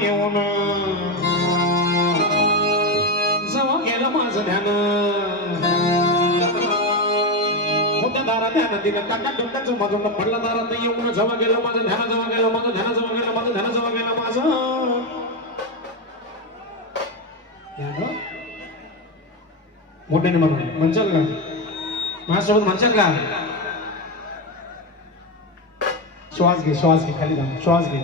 येऊन जवा गेलं माझं ध्यान होत्या दारात ध्यान दिलं काका डोक्याचं माझं पडला दारात येऊन जवा गेलं माझं ध्यान जवा गेलं माझं ध्यान जवा गेलं माझं ध्यान जवा गेलं माझं मोठ्याने म्हणून म्हणशाल का माझ्यासोबत म्हणशाल का श्वास घे खाली जाऊन श्वास घे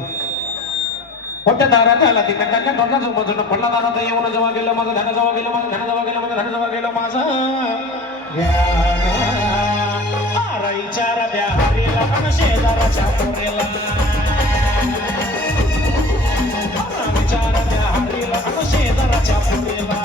होत्या दारात आला ती काका डोक्याचं माझं पडला दारात येऊन जवा गेलं माझं ध्यान जवा गेलं माझं ध्यान जवा गेलं माझं ध्यान जवा गेलं माझं आराईच्या रब्या हरीला आणि शेजाराच्या पोरेला आराईच्या रब्या हरीला आणि शेजाराच्या पोरेला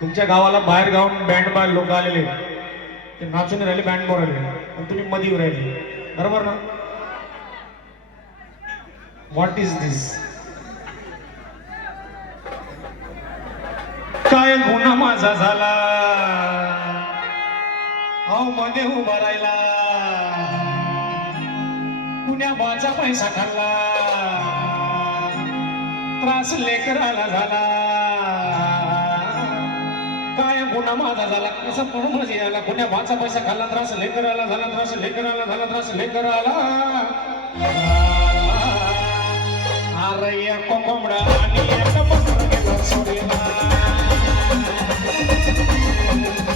तुमच्या गावाला बाहेर गावून बँड बाय लोक आलेले ते नाचून राहिले बँड बोर आले पण तुम्ही मध्ये राहिले बरोबर ना व्हॉट इज दिस काय गुन्हा माझा झाला अहो मध्ये उभा राहिला पुण्याबाचा पैसा खाल्ला त्रास लेकराला झाला काय गुन्हा माझा झाला कसं पडून म्हणजे याला पुण्या भाचा पैसा खाल्ला त्रास लेकराला झाला त्रास लेकराला झाला त्रास लेकराला अरे एक कोंबडा आणि एक बकरा गेला सोडीला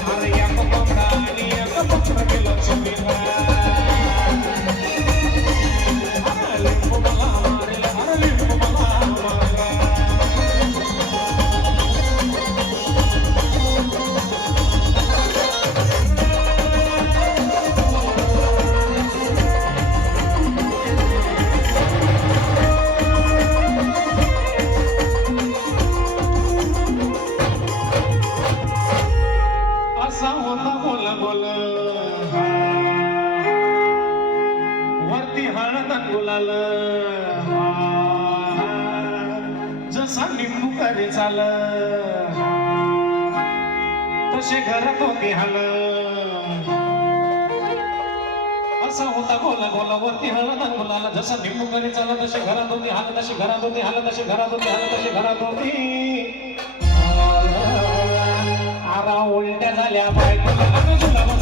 अरे एक कोंबडा आणि एक बकरा गेला सोडीला अरे लिंबू मला मारेला अरे लिंबू मला मारेला वरती हळद गुलाल जसा लिंबू करे चाल तसे घरात होते हाल असा होता गोला गोला वरती हळद गुलाल जसा लिंबू करे चाल तसे घरात होते हाल तसे घरात होते हाल तसे घरात होते हाल तसे घरात होती आरा उलट्या झाल्या बायकोला